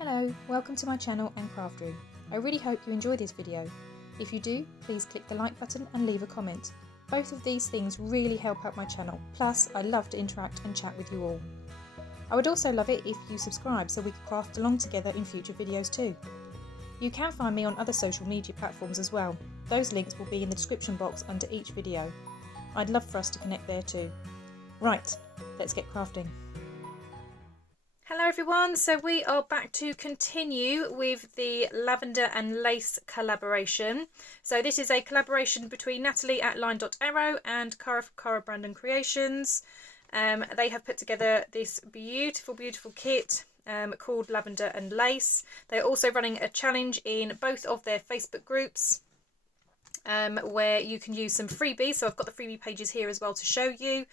Hello, welcome to my channel and craft room. I really hope you enjoy this video. If you do, please click the like button and leave a comment. Both of these things really help out my channel, plus I love to interact and chat with you all. I would also love it if you subscribe so we could craft along together in future videos too. You can find me on other social media platforms as well. Those links will be in the description box under each video. I'd love for us to connect there too. Right, let's get crafting. Hello everyone, so we are back to continue with the Lavender and Lace collaboration. So this is a collaboration between Nathalie at LineDotArrow and Cara from Cara Brandon Creations. They have put together this beautiful kit called Lavender and Lace. They're also running a challenge in both of their Facebook groups where you can use some freebies. So I've got the freebie pages here as well to show you.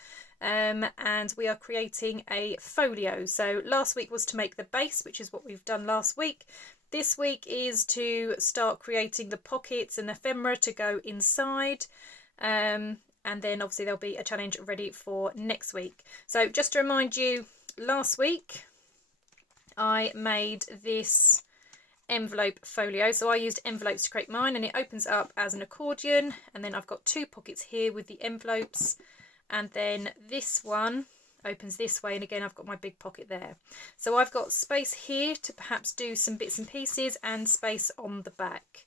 And we are creating a folio. So last week was to make the base, which is what we've done last week. This week is to start creating the pockets and ephemera to go inside. And then obviously there'll be a challenge ready for next week. So just to remind you, last week I made this envelope folio. So I used envelopes to create mine, and it opens up as an accordion. And then I've got two pockets here with the envelopes. And then this one opens this way, and again I've got my big pocket there. So I've got space here to perhaps do some bits and pieces, and space on the back.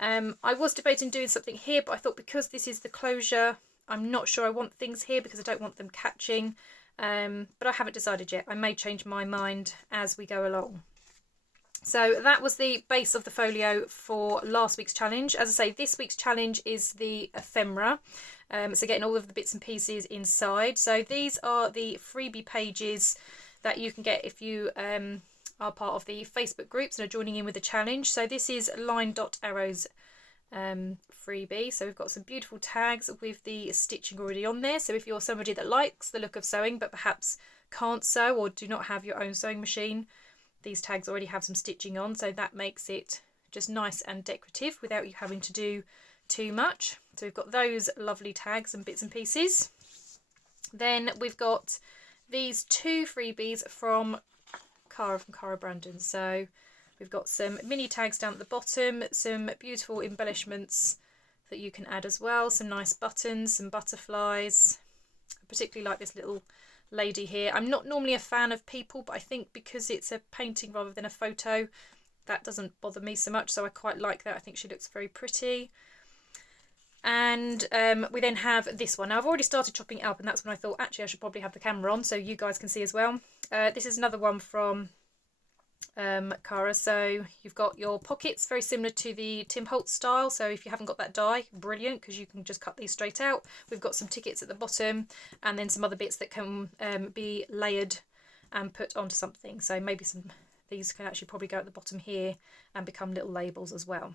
I was debating doing something here, but I thought because this is the closure, I'm not sure I want things here because I don't want them catching. But I haven't decided yet. I may change my mind as we go along. So that was the base of the folio for last week's challenge. As I say, this week's challenge is the ephemera. So getting all of the bits and pieces inside. So these are the freebie pages that you can get if you are part of the Facebook groups and are joining in with the challenge. So this is LineDotArrow's freebie. So we've got some beautiful tags with the stitching already on there. So if you're somebody that likes the look of sewing but perhaps can't sew or do not have your own sewing machine, these tags already have some stitching on, so that makes it just nice and decorative without you having to do too much. So we've got those lovely tags and bits and pieces. Then we've got these two freebies from Cara Brandon. So we've got some mini tags down at the bottom, some beautiful embellishments that you can add as well, some nice buttons, some butterflies. I particularly like this little lady here. I'm not normally a fan of people, but I think because it's a painting rather than a photo, that doesn't bother me so much, so I quite like that. I think she looks very pretty. And we then have this one. Now I've already started chopping it up, and that's when I thought actually I should probably have the camera on so you guys can see as well. This is another one from Cara. So you've got your pockets, very similar to the Tim Holtz style. So if you haven't got that die, brilliant, because you can just cut these straight out. We've got some tickets at the bottom, and then some other bits that can be layered and put onto something. So maybe these can actually probably go at the bottom here and become little labels as well.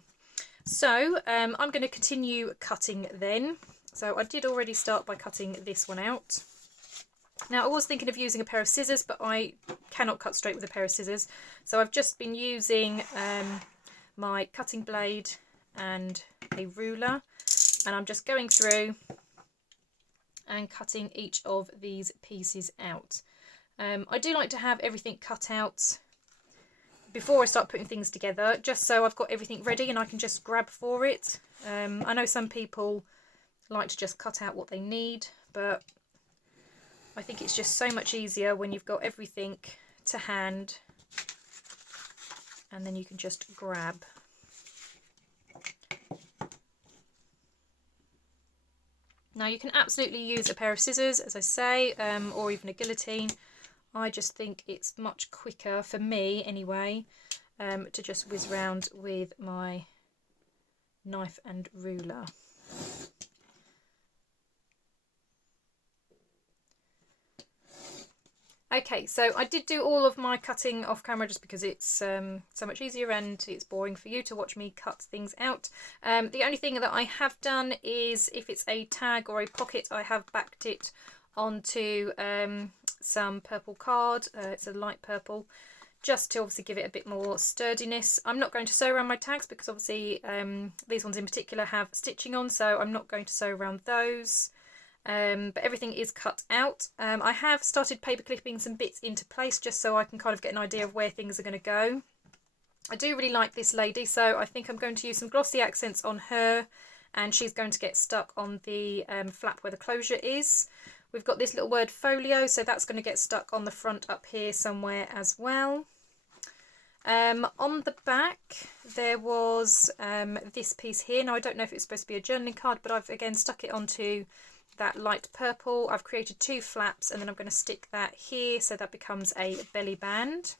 So I'm going to continue cutting then. So I did already start by cutting this one out. Now I was thinking of using a pair of scissors, but I cannot cut straight with a pair of scissors. So I've just been using my cutting blade and a ruler, and I'm just going through and cutting each of these pieces out. I do like to have everything cut out before I start putting things together, just so I've got everything ready and I can just grab for it. I know some people like to just cut out what they need, but I think it's just so much easier when you've got everything to hand and then you can just grab. Now you can absolutely use a pair of scissors, as I say, or even a guillotine. I just think it's much quicker, for me anyway, to just whiz round with my knife and ruler. Okay, so I did do all of my cutting off camera just because it's so much easier and it's boring for you to watch me cut things out. The only thing that I have done is if it's a tag or a pocket, I have backed it onto some purple card. It's a light purple, just to obviously give it a bit more sturdiness. I'm not going to sew around my tags because obviously these ones in particular have stitching on, so I'm not going to sew around those. But everything is cut out. I have started paper clipping some bits into place just so I can kind of get an idea of where things are going to go. I do really like this lady, so I think I'm going to use some glossy accents on her, and she's going to get stuck on the flap where the closure is. We've got this little word folio, so that's going to get stuck on the front up here somewhere as well. On the back there was this piece here. Now I don't know if it's supposed to be a journaling card, but I've again stuck it onto that light purple. I've created 2 flaps, and then I'm going to stick that here so that becomes a belly band.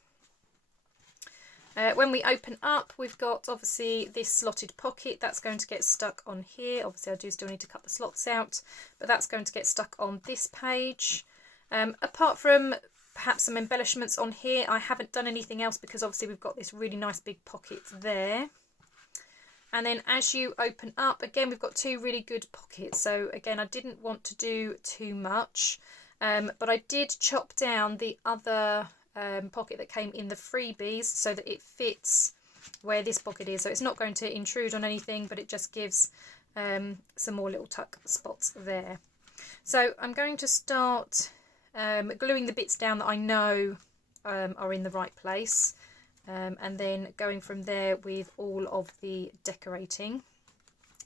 When we open up, we've got obviously this slotted pocket that's going to get stuck on here. Obviously I do still need to cut the slots out, but that's going to get stuck on this page. Apart from perhaps some embellishments on here, I haven't done anything else because obviously we've got this really nice big pocket there. And then as you open up, again, we've got 2 really good pockets. So again, I didn't want to do too much, but I did chop down the other pocket that came in the freebies so that it fits where this pocket is. So it's not going to intrude on anything, but it just gives some more little tuck spots there. So I'm going to start gluing the bits down that I know are in the right place, and then going from there with all of the decorating.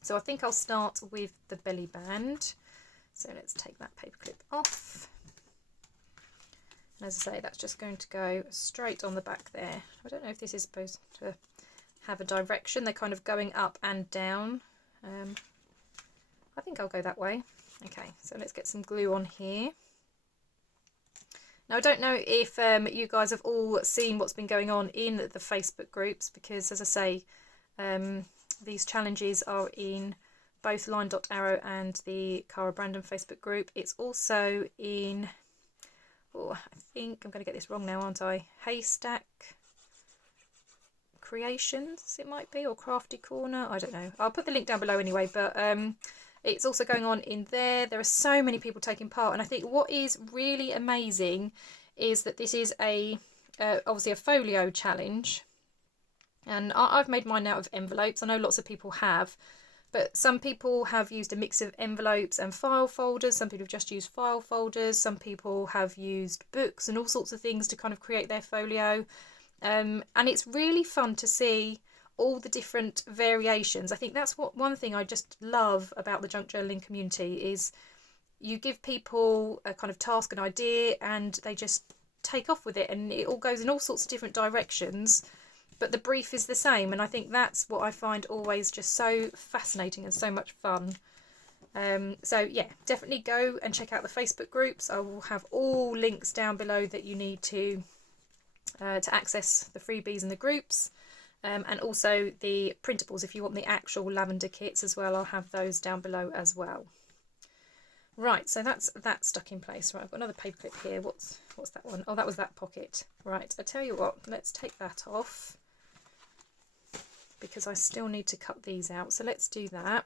So I think I'll start with the belly band. So let's take that paperclip off. And as I say, that's just going to go straight on the back there. I don't know if this is supposed to have a direction. They're kind of going up and down. I think I'll go that way. Okay, so let's get some glue on here. Now I don't know if you guys have all seen what's been going on in the Facebook groups, because as I say, these challenges are in both LineDotArrow and the Cara Brandon Facebook group. It's also in, oh, I think I'm going to get this wrong now, aren't I? Haystack Creations, it might be, or Crafty Corner, I don't know. I'll put the link down below anyway, but it's also going on in there. There are so many people taking part, and I think what is really amazing is that this is a obviously a folio challenge, and I've made mine out of envelopes. I know lots of people have, but some people have used a mix of envelopes and file folders. Some people have just used file folders. Some people have used books and all sorts of things to kind of create their folio, and it's really fun to see all the different variations. I think that's one thing I just love about the junk journaling community is you give people a kind of task, an idea, and they just take off with it, and it all goes in all sorts of different directions, but the brief is the same. And I think that's what I find always just so fascinating and so much fun. So yeah, definitely go and check out the Facebook groups. I will have all links down below that you need to access the freebies and the groups. And also the printables, if you want the actual lavender kits as well, I'll have those down below as well. Right, so that's that stuck in place. Right, I've got another paper clip here. What's that one? Oh, that was that pocket. Right, I tell you what, let's take that off because I still need to cut these out. So let's do that.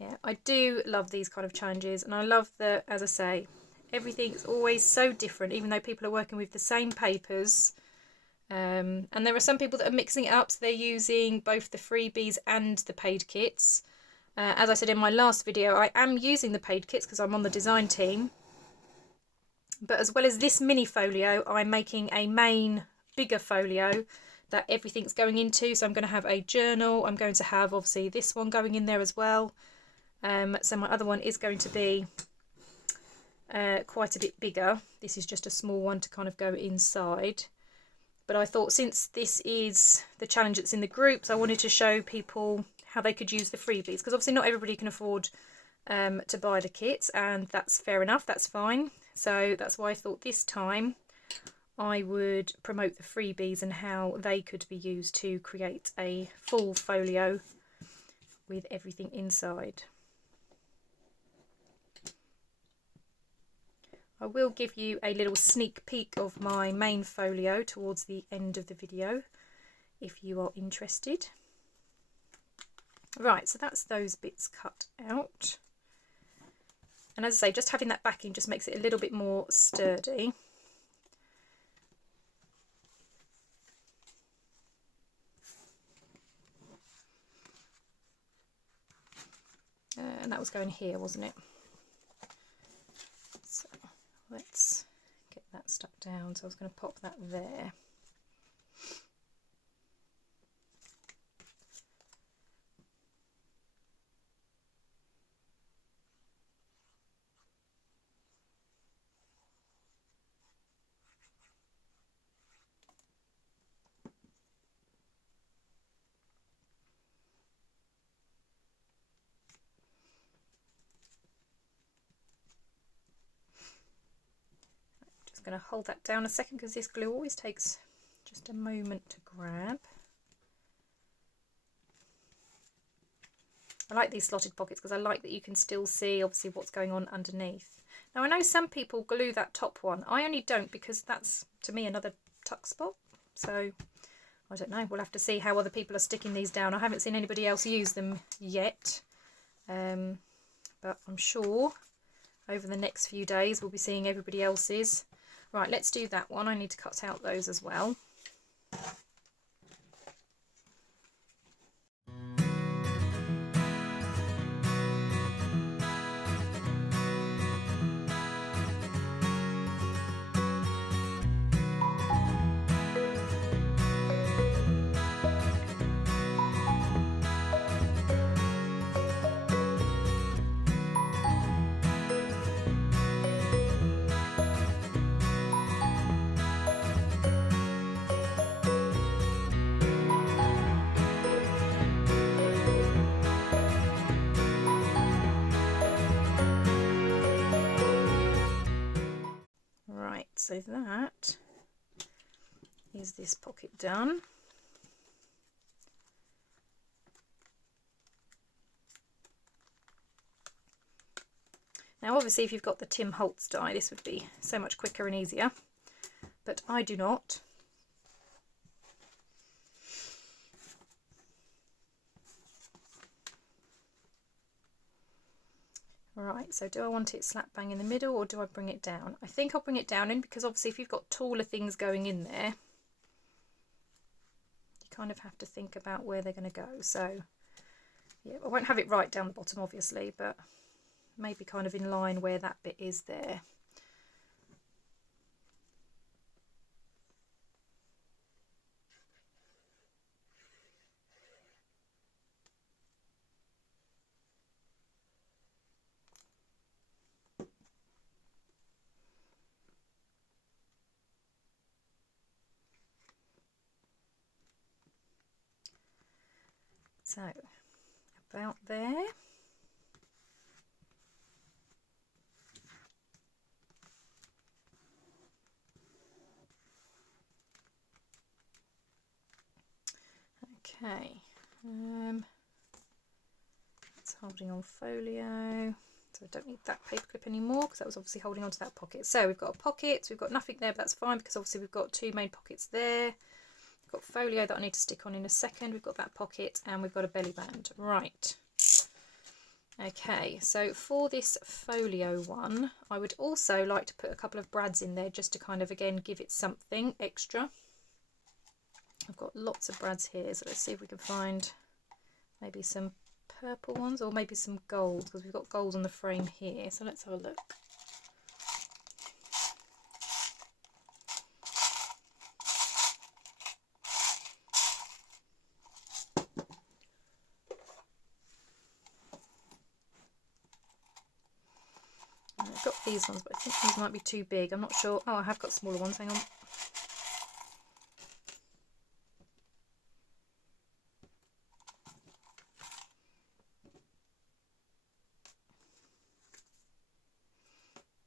Yeah, I do love these kind of challenges, and I love that, as I say, everything's always so different, even though people are working with the same papers. And there are some people that are mixing it up, so they're using both the freebies and the paid kits. As I said in my last video, I am using the paid kits because I'm on the design team. But as well as this mini folio, I'm making a main bigger folio that everything's going into. So I'm going to have a journal. I'm going to have obviously this one going in there as well. So my other one is going to be quite a bit bigger. This is just a small one to kind of go inside. But I thought since this is the challenge that's in the groups, I wanted to show people how they could use the freebies. Because obviously not everybody can afford to buy the kits, and that's fair enough, that's fine. So that's why I thought this time I would promote the freebies and how they could be used to create a full folio with everything inside. I will give you a little sneak peek of my main folio towards the end of the video if you are interested. Right, so that's those bits cut out. And as I say, just having that backing just makes it a little bit more sturdy. And that was going here, wasn't it? let's get that stuck down. So I was going to pop that there. Going to hold that down a second because this glue always takes just a moment to grab. I like these slotted pockets because I like that you can still see obviously what's going on underneath. Now I know some people glue that top one. I only don't because that's to me another tuck spot. So I don't know, we'll have to see how other people are sticking these down. I haven't seen anybody else use them yet, but I'm sure over the next few days we'll be seeing everybody else's. Right, let's do that one. I need to cut out those as well. So that is this pocket done. Now obviously if you've got the Tim Holtz die this would be so much quicker and easier, but I do not. Right, so do I want it slap bang in the middle or do I bring it down? I think I'll bring it down in because obviously if you've got taller things going in there, you kind of have to think about where they're going to go. So yeah, I won't have it right down the bottom obviously, but maybe kind of in line where that bit is there. So, about there. Okay, it's holding on folio, so I don't need that paper clip anymore because that was obviously holding on to that pocket. So we've got a pocket, so we've got nothing there, but that's fine because obviously we've got two main pockets there. We've got folio that I need to stick on in a second. We've got that pocket and we've got a belly band. Right. Okay, so for this folio one, I would also like to put a couple of brads in there just to kind of, again, give it something extra. I've got lots of brads here, so let's see if we can find maybe some purple ones or maybe some gold, because we've got gold on the frame here. So let's have a look. I've got these ones, but I think these might be too big. I'm not sure. Oh, I have got smaller ones. Hang on.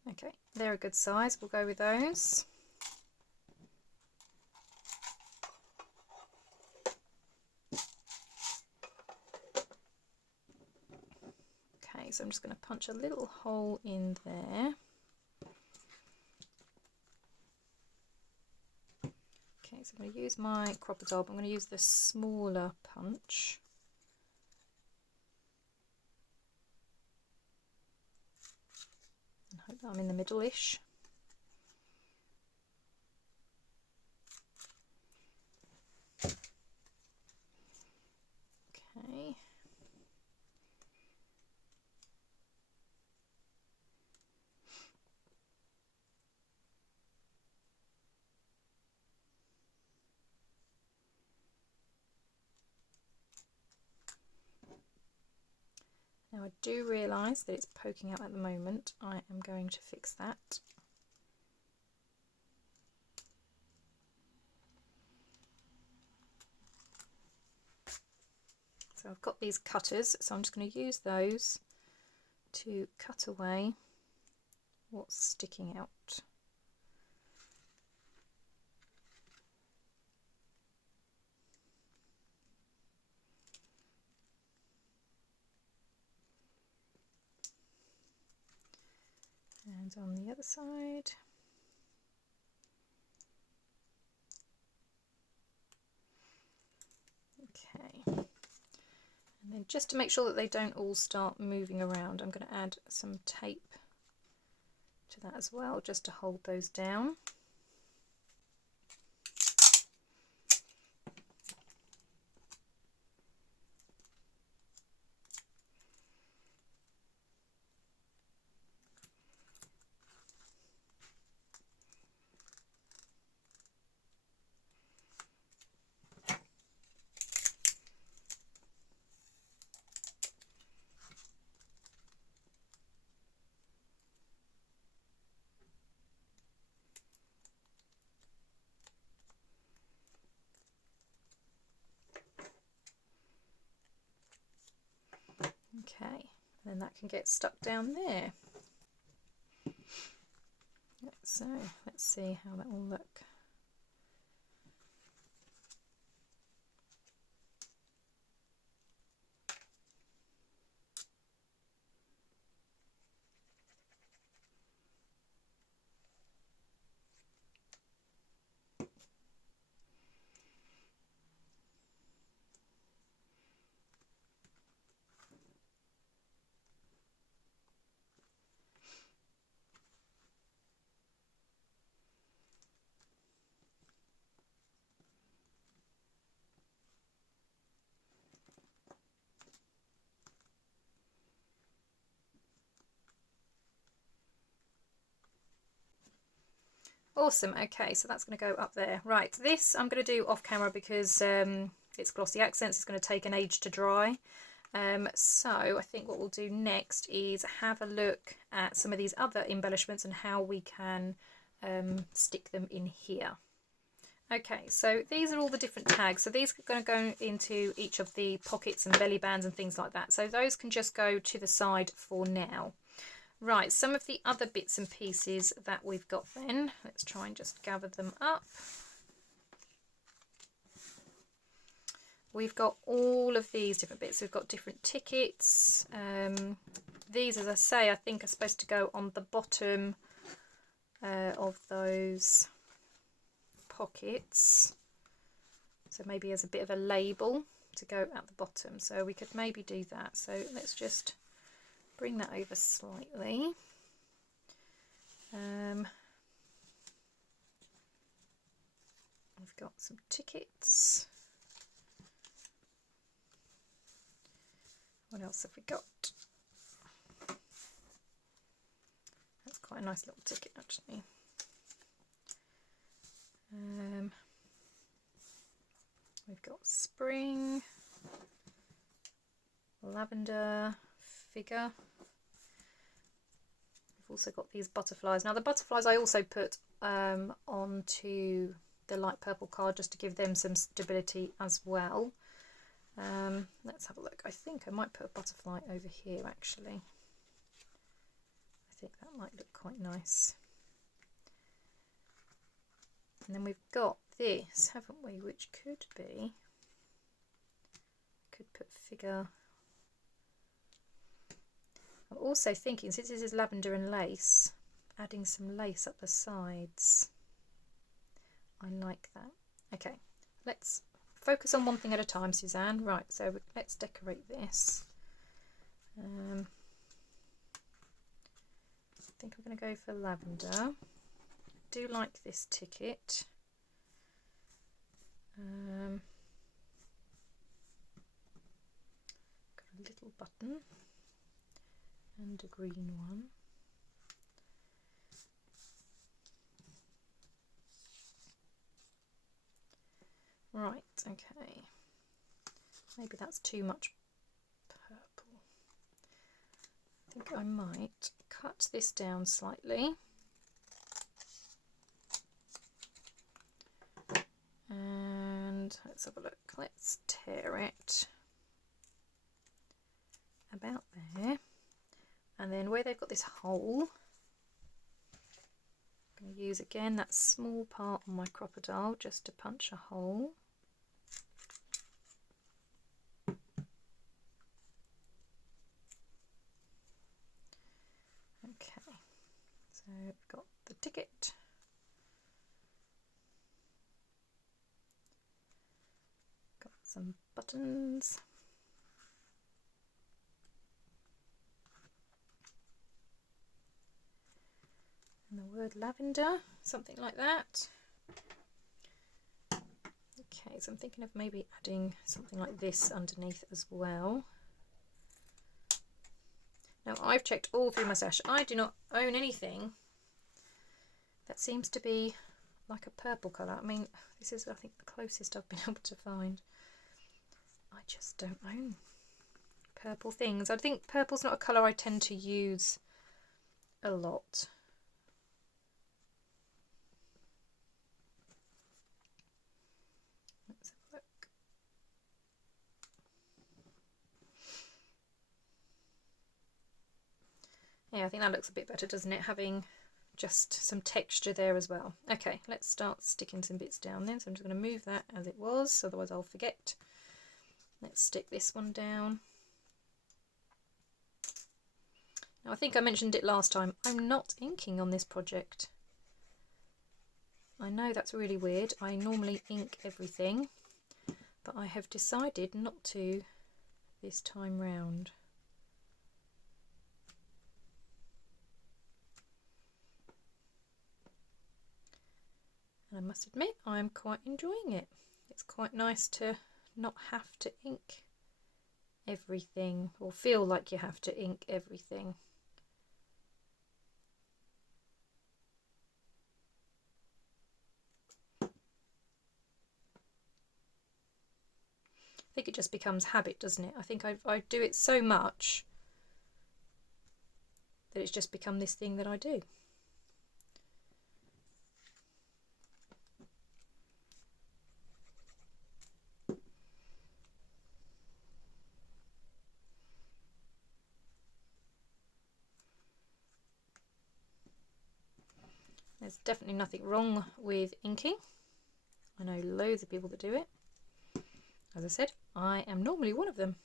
Okay, they're a good size. We'll go with those. Okay, so I'm just going to punch a little hole in there. Okay, so I'm going to use my Crop-A-Dub. I'm going to use the smaller punch. And hope that I'm in the middle-ish. Okay. Now I do realise that it's poking out at the moment. I am going to fix that. So I've got these cutters, so I'm just going to use those to cut away what's sticking out. And on the other side. Okay. And then just to make sure that they don't all start moving around, I'm going to add some tape to that as well, just to hold those down. Okay, and then that can get stuck down there. So let's see how that will look. Awesome. Okay, so that's going to go up there. Right, this I'm going to do off camera because it's glossy accents. It's going to take an age to dry. So I think what we'll do next is have a look at some of these other embellishments and how we can stick them in here. Okay, so these are all the different tags. So these are going to go into each of the pockets and belly bands and things like that. So those can just go to the side for now. Right, some of the other bits and pieces that we've got then, let's try and just gather them up. We've got all of these different bits. We've got different tickets. These, as I say, I think are supposed to go on the bottom of those pockets. So maybe as a bit of a label to go at the bottom. So we could maybe do that. So let's just bring that over slightly. We've got some tickets. What else have we got? That's quite a nice little ticket actually. We've got spring, lavender, figure. We've also got these butterflies. Now the butterflies I also put onto the light purple card just to give them some stability as well. Let's have a look. I think I might put a butterfly over here actually. I think that might look quite nice. And then we've got this, haven't we, which could be, could put figure. I'm also thinking, since this is lavender and lace, adding some lace up the sides. I like that. Okay, let's focus on one thing at a time, Suzanne. Right, so let's decorate this. I think I'm going to go for lavender. Do like this ticket. Got a little button and a green one. Right, okay. Maybe that's too much purple. think I might cut this down slightly. And let's have a look. Let's tear it about there. And then where they've got this hole, I'm going to use again that small part on my crocodile just to punch a hole. Okay, so we've got the ticket. Got some buttons. And the word lavender, something like that. Okay, so I'm thinking of maybe adding something like this underneath as well. Now I've checked all through my stash. I do not own anything that seems to be like a purple colour. I mean, this is I think the closest I've been able to find. I just don't own purple things. I think purple's not a colour I tend to use a lot. Let's have a look. Yeah, I think that looks a bit better, doesn't it? Having just some texture there as well. Okay, let's start sticking some bits down then. So I'm just going to move that as it was, otherwise I'll forget. Let's stick this one down. Now I think I mentioned it last time, I'm not inking on this project. I know that's really weird. I normally ink everything, but I have decided not to this time round. And I must admit, I'm quite enjoying it. It's quite nice to not have to ink everything, or feel like you have to ink everything. I think it just becomes habit, doesn't it? I think I do it so much that it's just become this thing that I do. There's definitely nothing wrong with inking. I know loads of people that do it. As I said, I am normally one of them.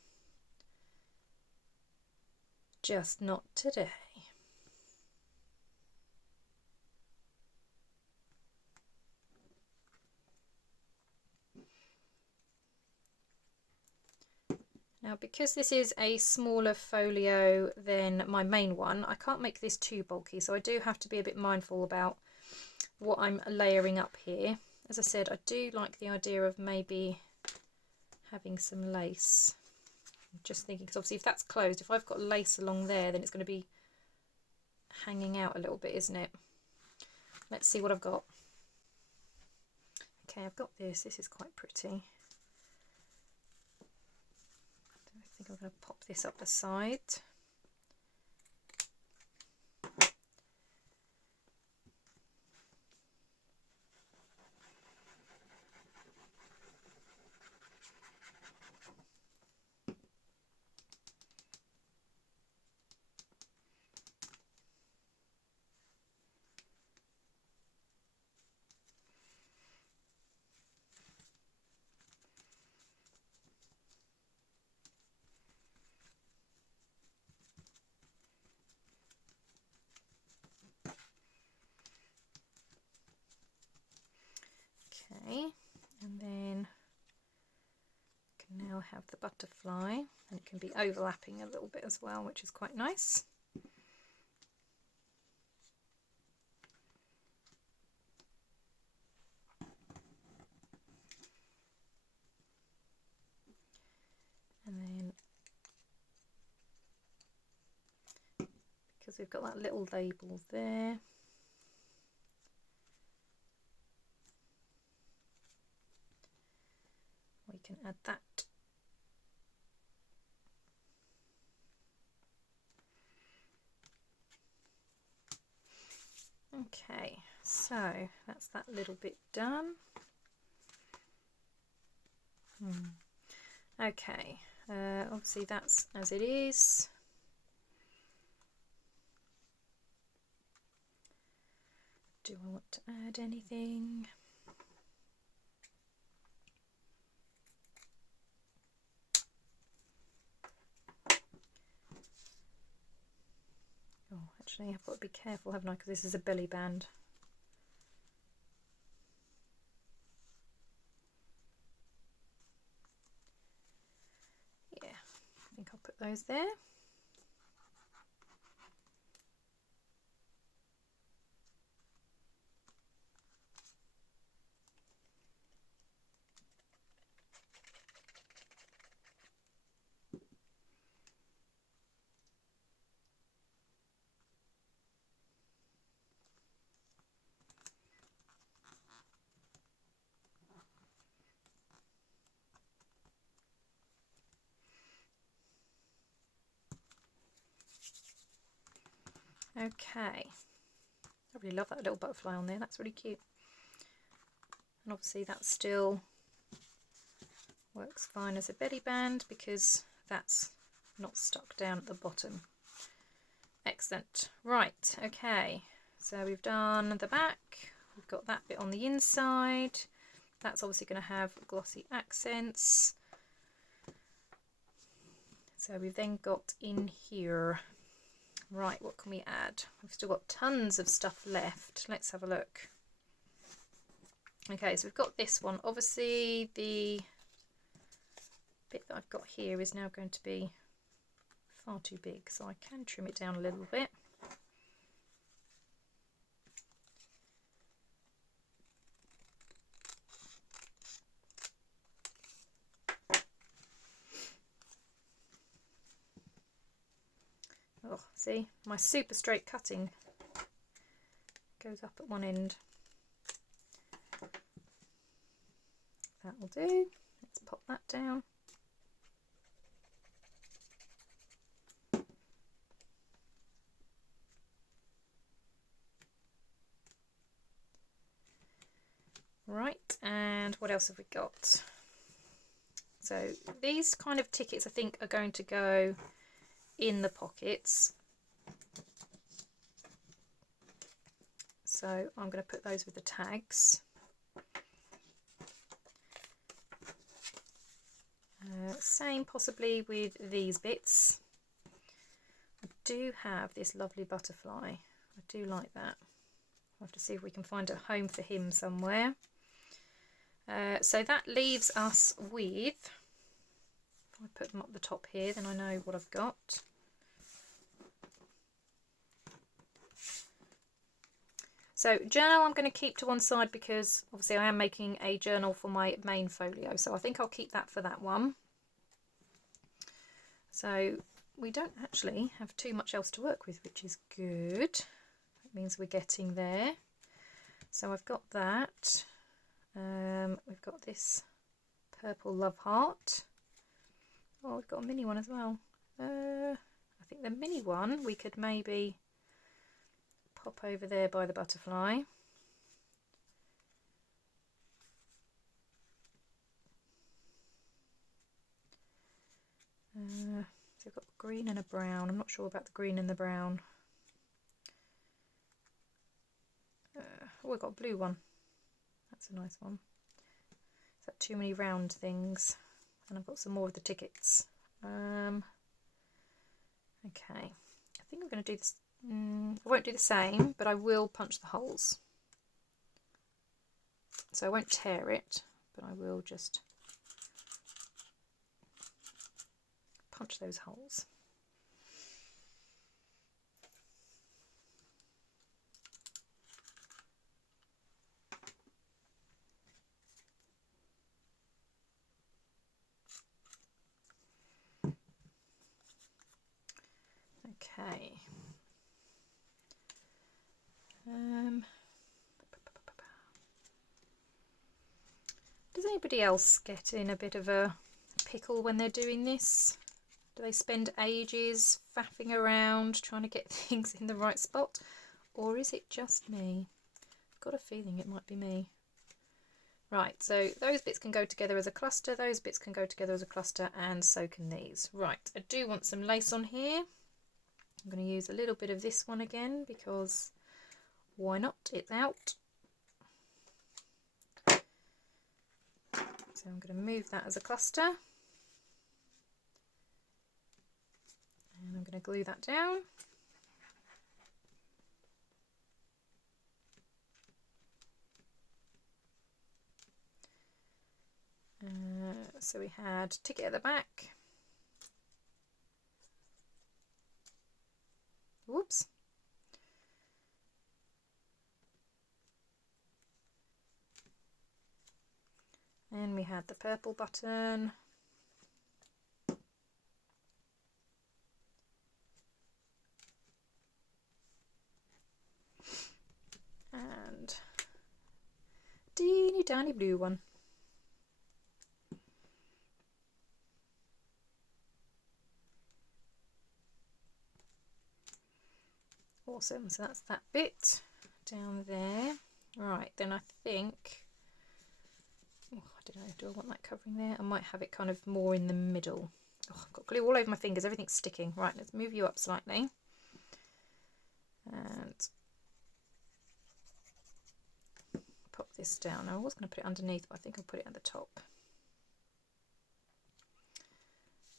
Just not today. Now, because this is a smaller folio than my main one, I can't make this too bulky, so I do have to be a bit mindful about what I'm layering up here. As I said, I do like the idea of maybe having some lace. I'm just thinking, because obviously if that's closed, if I've got lace along there, then it's going to be hanging out a little bit, isn't it? Let's see what I've got. Okay, I've got this. This is quite pretty. I think I'm going to pop this up the side. Okay, and then I can now have the butterfly, and it can be overlapping a little bit as well, which is quite nice. And then, because we've got that little label there, we can add that. Okay, so that's that little bit done. Okay, obviously that's as it is. Do I want to add anything? Oh, actually I've got to be careful, haven't I, because this is a belly band. Yeah, I think I'll put those there. Okay, I really love that little butterfly on there, that's really cute. And obviously that still works fine as a belly band because that's not stuck down at the bottom. Excellent. Right, okay, so we've done the back, we've got that bit on the inside. That's obviously going to have glossy accents. So we've then got in here, right, what can we add? We've still got tons of stuff left. Let's have a look. Okay, so we've got this one. Obviously the bit that I've got here is now going to be far too big, so I can trim it down a little bit. Oh, see, my super straight cutting goes up at one end. That will do. Let's pop that down. Right, and what else have we got? So these kind of tickets I think are going to go in the pockets. So I'm going to put those with the tags. Same possibly with these bits. I do have this lovely butterfly. I do like that. I'll have to see if we can find a home for him somewhere. So that leaves us with, if I put them up the top here, then I know what I've got. So journal I'm going to keep to one side because obviously I am making a journal for my main folio, so I think I'll keep that for that one. So we don't actually have too much else to work with, which is good. That means we're getting there. So I've got that. We've got this purple love heart. Oh, we've got a mini one as well. I think the mini one we could maybe pop over there by the butterfly. So we've got green and a brown. I'm not sure about the green and the brown. Oh, we've got a blue one. That's a nice one. Is that too many round things? And I've got some more of the tickets. Okay, I think I'm going to do this. I won't do the same, but I will punch the holes. So I won't tear it, but I will just punch those holes. Okay. Does anybody else get in a bit of a pickle when they're doing this? Do they spend ages faffing around trying to get things in the right spot? or is it just me? I've got a feeling it might be me. Right, so those bits can go together as a cluster, those bits can go together as a cluster, and so can these. Right, I do want some lace on here. I'm going to use a little bit of this one again because why not? It's out. So I'm going to move that as a cluster. And I'm going to glue that down. So we had ticket at the back. Whoops. And we had the purple button. And teeny tiny blue one. Awesome, so that's that bit down there. Right, then I think, oh, I don't know, do I want that covering there? I might have it kind of more in the middle. Oh, I've got glue all over my fingers, everything's sticking. Right, let's move you up slightly. And pop this down. I was going to put it underneath, but I think I'll put it at the top.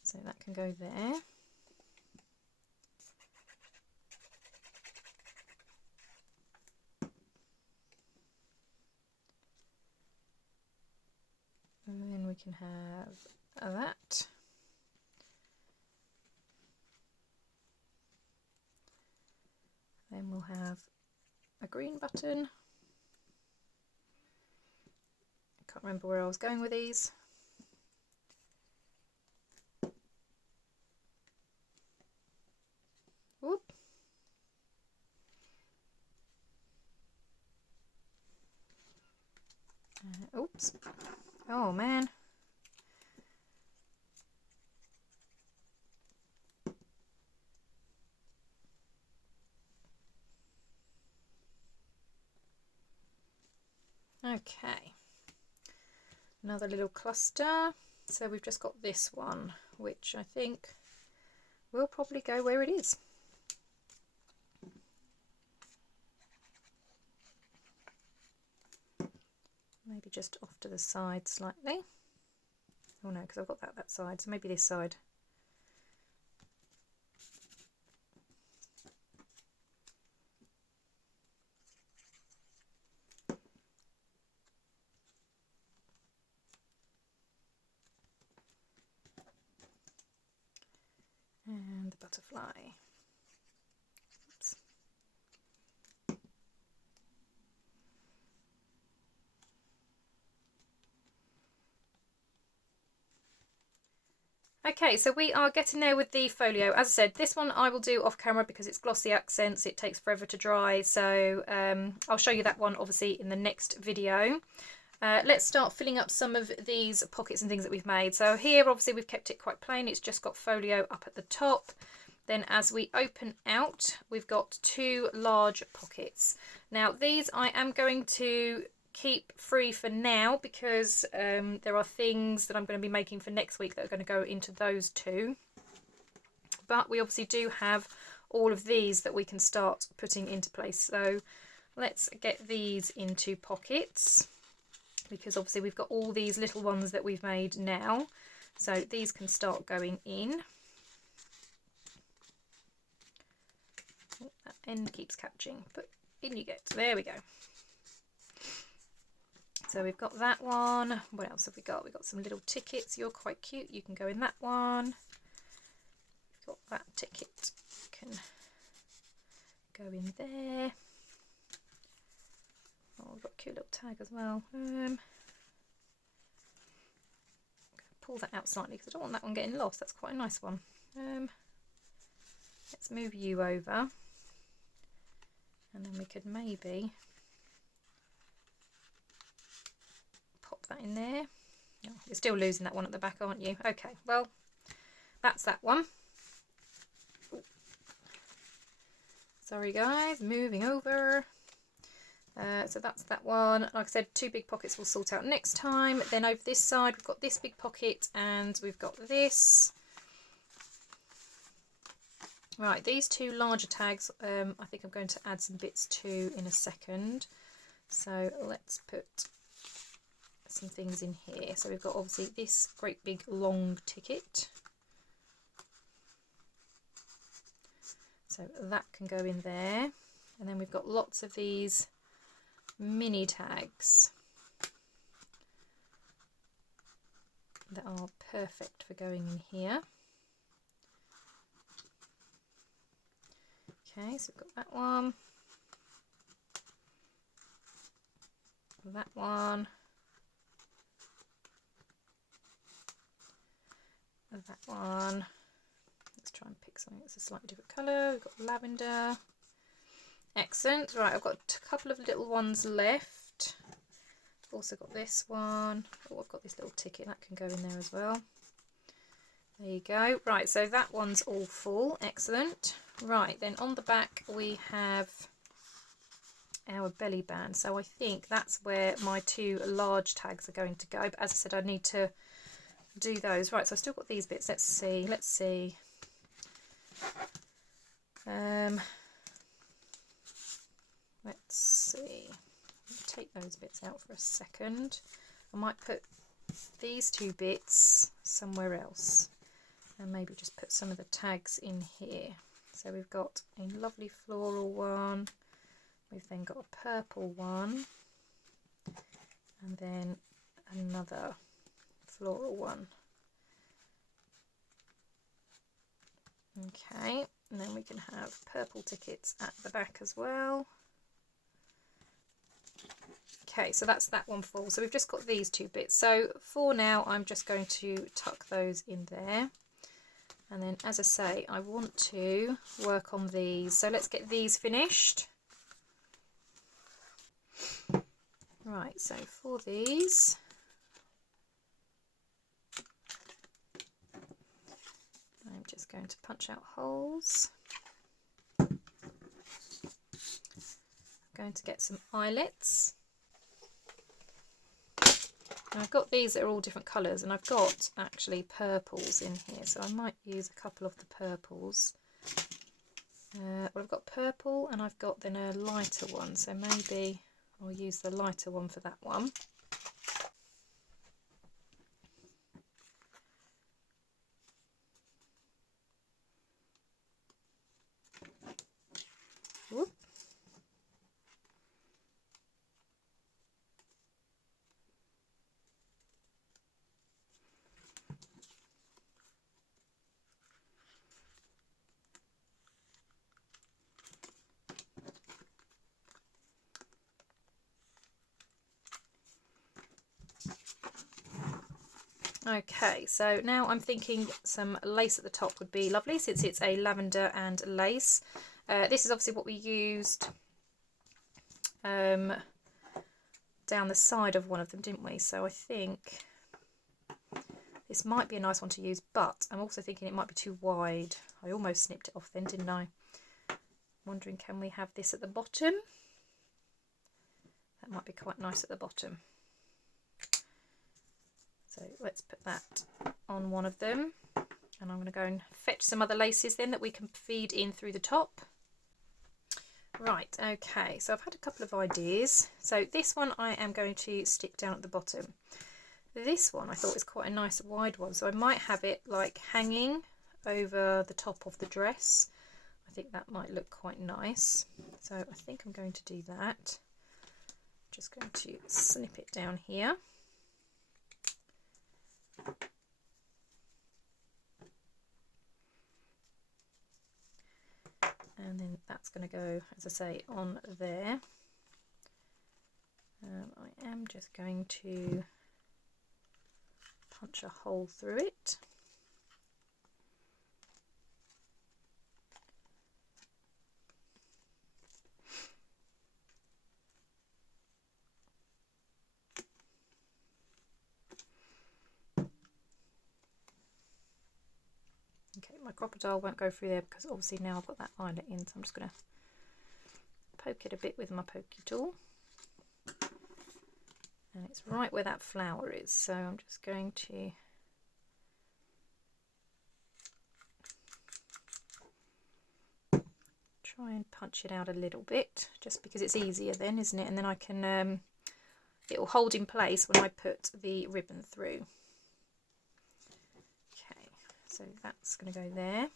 So that can go there. And then we can have that. Then we'll have a green button. I can't remember where I was going with these. Whoop. Oops. Oh man. Okay. Another little cluster. So we've just got this one, which I think will probably go where it is. Maybe just off to the side slightly. Oh no, because I've got that side, so maybe this side. And the butterfly. Oops. Okay, so we are getting there with the folio. As I said, this one I will do off camera because it's glossy accents. It takes forever to dry, so I'll show you that one obviously in the next video. Let's start filling up some of these pockets and things that we've made. So here obviously we've kept it quite plain. It's just got folio up at the top. Then as we open out, we've got two large pockets. Now these I am going to keep free for now because there are things that I'm going to be making for next week that are going to go into those two. But we obviously do have all of these that we can start putting into place. So let's get these into pockets because obviously we've got all these little ones that we've made now. So these can start going in. Oh, that end keeps catching, but in you get. There we go. So we've got that one. What else have we got? We've got some little tickets. You're quite cute. You can go in that one. We've got that ticket. Can go in there. Oh, we've got a cute little tag as well. Pull that out slightly because I don't want that one getting lost. That's quite a nice one. Let's move you over. And then we could maybe pop that in there. Oh, you're still losing that one at the back, aren't you? Okay, well, that's that one. Sorry guys, moving over. So that's that one. Like I said, 2 big pockets we'll sort out next time. Then over this side we've got this big pocket and we've got this. Right, these 2 larger tags, I think I'm going to add some bits to in a second. So let's put some things in here. So we've got obviously this great big long ticket. So that can go in there. And then we've got lots of these mini tags that are perfect for going in here. Okay, so we've got that one, that one, that one. Let's try and pick something that's a slightly different colour. We've got lavender. Excellent. Right, I've got a couple of little ones left. I've also got this one. Oh, I've got this little ticket that can go in there as well. There you go. Right, so that one's all full. Excellent. Right, then on the back we have our belly band. So I think that's where my 2 large tags are going to go. But as I said, I need to do those. Right, so I've still got these bits. Let's see. Let's see. I'll take those bits out for a second. I might put these 2 bits somewhere else and maybe just put some of the tags in here. So we've got a lovely floral one, we've then got a purple one, and then another floral one. Okay, and then we can have purple tickets at the back as well. Okay, so that's that one full. So we've just got these 2 bits. So for now, I'm just going to tuck those in there. And then, as I say, I want to work on these. So let's get these finished. Right, so for these, I'm just going to punch out holes. I'm going to get some eyelets. And I've got these that are all different colours, and I've got actually purples in here, so I might use a couple of the purples. Well, I've got purple and I've got then a lighter one, so maybe I'll use the lighter one for that one. Whoop. Okay, so now I'm thinking some lace at the top would be lovely, since it's a lavender and lace. This is obviously what we used down the side of one of them, didn't we? So I think this might be a nice one to use, but I'm also thinking it might be too wide. I almost snipped it off then, didn't I? Wondering, can we have this at the bottom? That might be quite nice at the bottom. So let's put that on one of them, and I'm going to go and fetch some other laces then that we can feed in through the top. Right, okay, so I've had a couple of ideas. So this one I am going to stick down at the bottom. This one I thought was quite a nice wide one, so I might have it like hanging over the top of the dress. I think that might look quite nice. So I think I'm going to do that. I'm just going to snip it down here. And then that's going to go, as I say, on there. I am just going to punch a hole through it. Okay, my crocodile won't go through there because obviously now I've got that eyelet in, so I'm just going to poke it a bit with my pokey tool. And it's right where that flower is, so I'm just going to try and punch it out a little bit, just because it's easier then, isn't it? And then I can, it will hold in place when I put the ribbon through. Okay, so that's going to go there.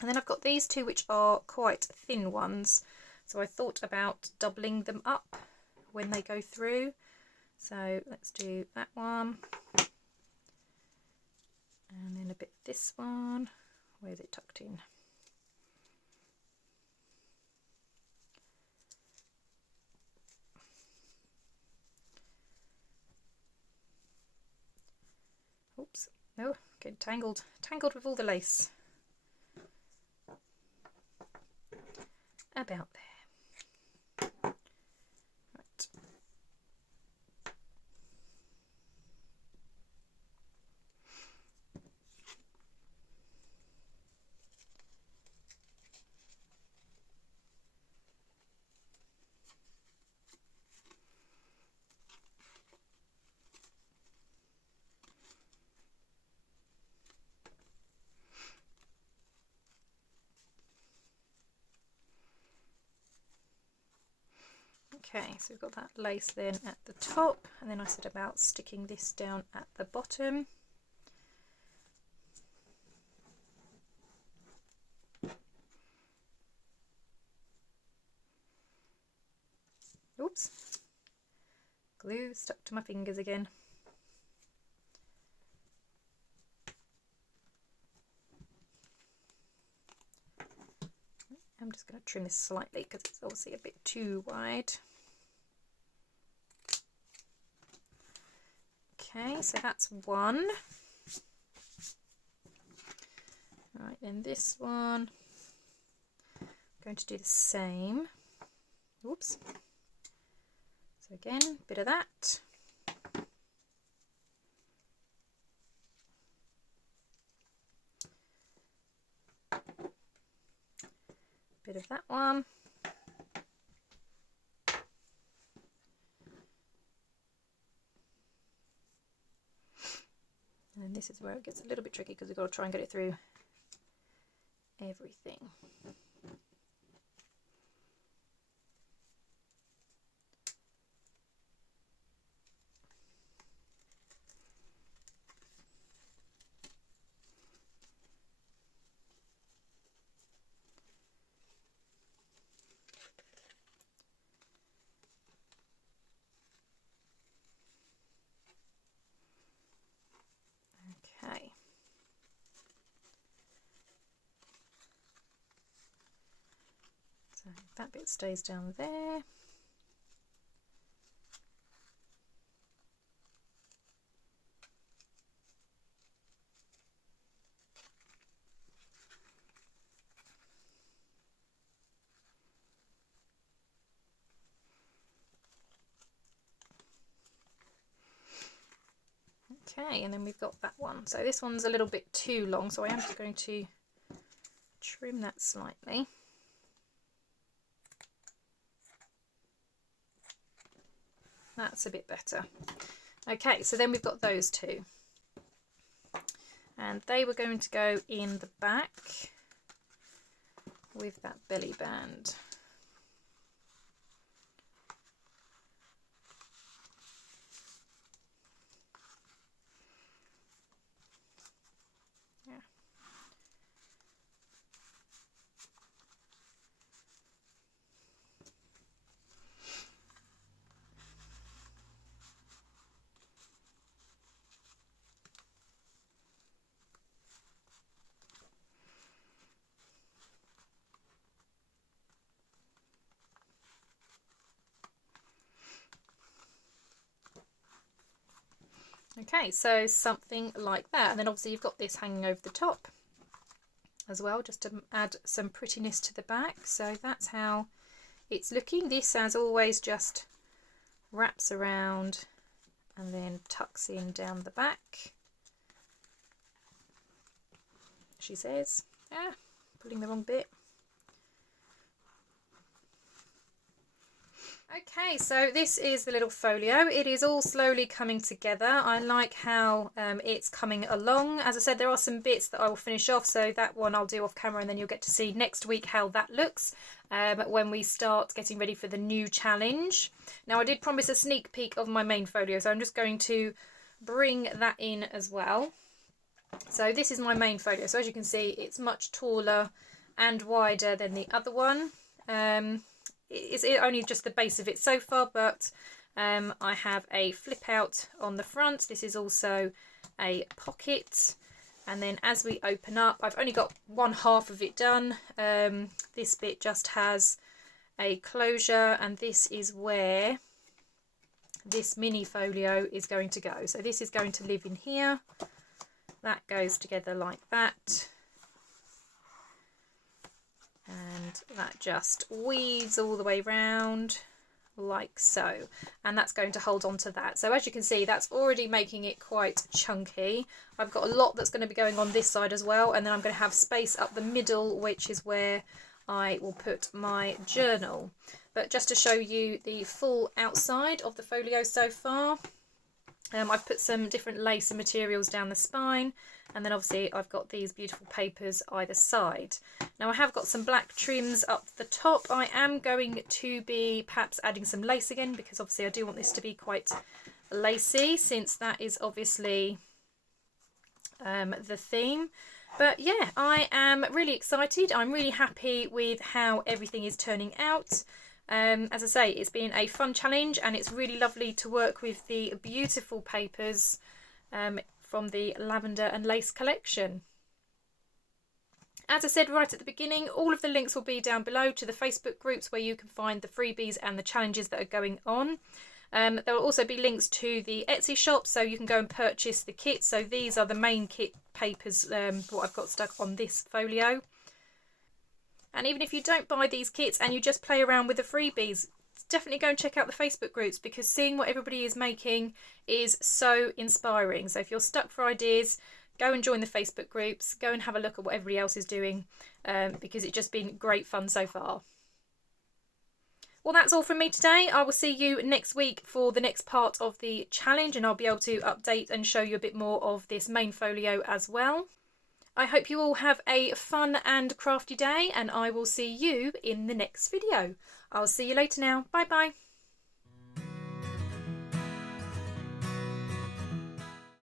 And then I've got these two which are quite thin ones, so I thought about doubling them up when they go through. So let's do that one, and then a bit of this one. Where's it tucked in? Oops, no, getting tangled with all the lace. About there. Right. Okay, so we've got that lace then at the top, and then I said about sticking this down at the bottom. Oops, glue stuck to my fingers again. I'm just going to trim this slightly because it's obviously a bit too wide. Okay, so that's one. Right, then this one, I'm going to do the same. Oops. So again, a bit of that. Bit of that one. And then this is where it gets a little bit tricky because we've got to try and get it through everything. Okay. So that bit stays down there. Okay, and then we've got that one. So this one's a little bit too long, so I am just going to trim that slightly. That's a bit better. Okay, so then we've got those two. And they were going to go in the back with that belly band. Okay, so something like that, and then obviously you've got this hanging over the top as well, just to add some prettiness to the back. So that's how it's looking. This, as always, just wraps around and then tucks in down the back. She says, pulling the wrong bit. Okay, so this is the little folio. It is all slowly coming together. I like how it's coming along. As I said, there are some bits that I will finish off, so that one I'll do off camera, and then you'll get to see next week how that looks when we start getting ready for the new challenge. Now, I did promise a sneak peek of my main folio, so I'm just going to bring that in as well. So this is my main folio. So as you can see, it's much taller and wider than the other one. It's only just the base of it so far, but I have a flip out on the front. This is also a pocket, and then as we open up, I've only got one half of it done. This bit just has a closure, and this is where this mini folio is going to go. So this is going to live in here. That goes together like that. And that just weaves all the way round like so, and that's going to hold on to that. So as you can see, that's already making it quite chunky. I've got a lot that's going to be going on this side as well, and then I'm going to have space up the middle, which is where I will put my journal. But just to show you the full outside of the folio so far, I've put some different lace and materials down the spine, and then obviously I've got these beautiful papers either side. Now I have got some black trims up the top. I am going to be perhaps adding some lace again, because obviously I do want this to be quite lacy, since that is obviously the theme. But yeah, I am really excited. I'm really happy with how everything is turning out. As I say, it's been a fun challenge, and it's really lovely to work with the beautiful papers from the Lavender and Lace collection. As I said right at the beginning, all of the links will be down below to the Facebook groups where you can find the freebies and the challenges that are going on. There will also be links to the Etsy shop, so you can go and purchase the kits. So these are the main kit papers, what I've got stuck on this folio. And even if you don't buy these kits and you just play around with the freebies, definitely go and check out the Facebook groups, because seeing what everybody is making is so inspiring. So if you're stuck for ideas, go and join the Facebook groups, go and have a look at what everybody else is doing, because it's just been great fun so far. Well, that's all from me today. I will see you next week for the next part of the challenge, and I'll be able to update and show you a bit more of this main folio as well. I hope you all have a fun and crafty day, and I will see you in the next video. I'll see you later now. Bye bye.